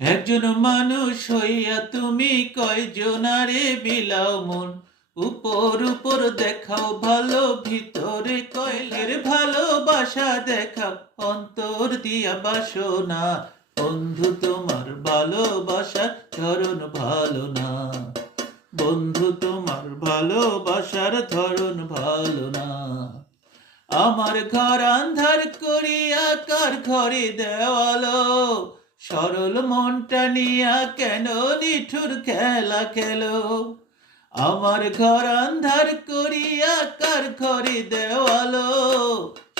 একজন মানুষ হইয়া তুমি কয়জনারে বিলাও মন, উপর উপর দেখাও ভালো, ভিতরে কয়লের ভালোবাসা দেখাও, অন্তর দিয়া বাসনা। বন্ধু তোমার ভালোবাসার ধরন ভালো না, বন্ধু তোমার ভালোবাসার ধরন ভালো না। আমার ঘর আন্ধার করিয়া কার ঘরে দেওয়ালো, সরল মনটা নিয়া কেন নিঠুর খেলা খেলো। আমার ঘর আন্ধার করিয়া কার ঘরে দেওয়ালো,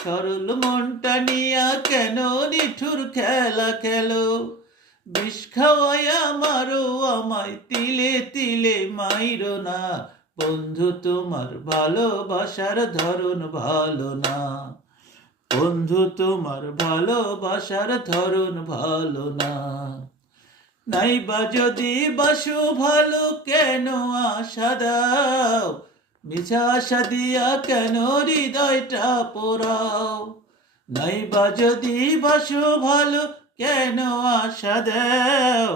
সরল মনটা নিয়া কেন নিঠুর খেলা খেলো। বিষ খাওয়াইয়া মারো আমায়, তিলে তিলে মাইরো না, বন্ধু তোমার ভালোবাসার ধরন ভালো না, বন্ধু তোমার ভালোবাসার ধরন ভালো না। নাইবা যদি বাসো ভালো কেন আশা দাও, মিছা আশা দিয়া কেন হৃদয়টা পোড়াও। নাইবা যদি বাসো ভালো কেন আশা দাও,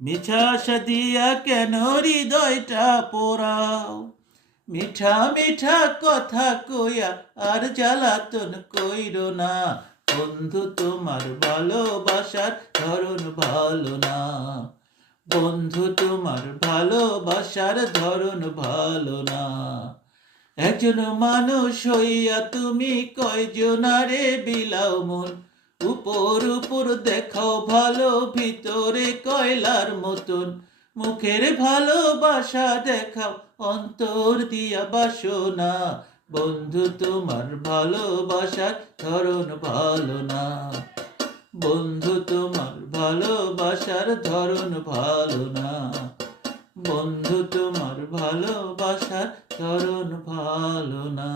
মিছা আশা দিয়া কেন হৃদয়টা পোড়াও। মিঠা মিঠা কথা কইয়া আর জ্বালাতন কইরো না, বন্ধু তোমার ভালোবাসার ধরন ভালো না, বন্ধু তোমার ভালোবাসার ধরন ভালো না। একজন মানুষ হইয়া তুমি কয়জনারে বিলাও মন, উপর উপর দেখাও ভালো, ভিতরে কয়লার মতন। মুখের ভালোবাসা দেখাও, অন্তর দিয়া বাসনা। বন্ধু তোমার ভালোবাসার ধরন ভালো না, বন্ধু তোমার ভালোবাসার ধরন ভালো না, বন্ধু তোমার ভালোবাসার ধরন ভালো না।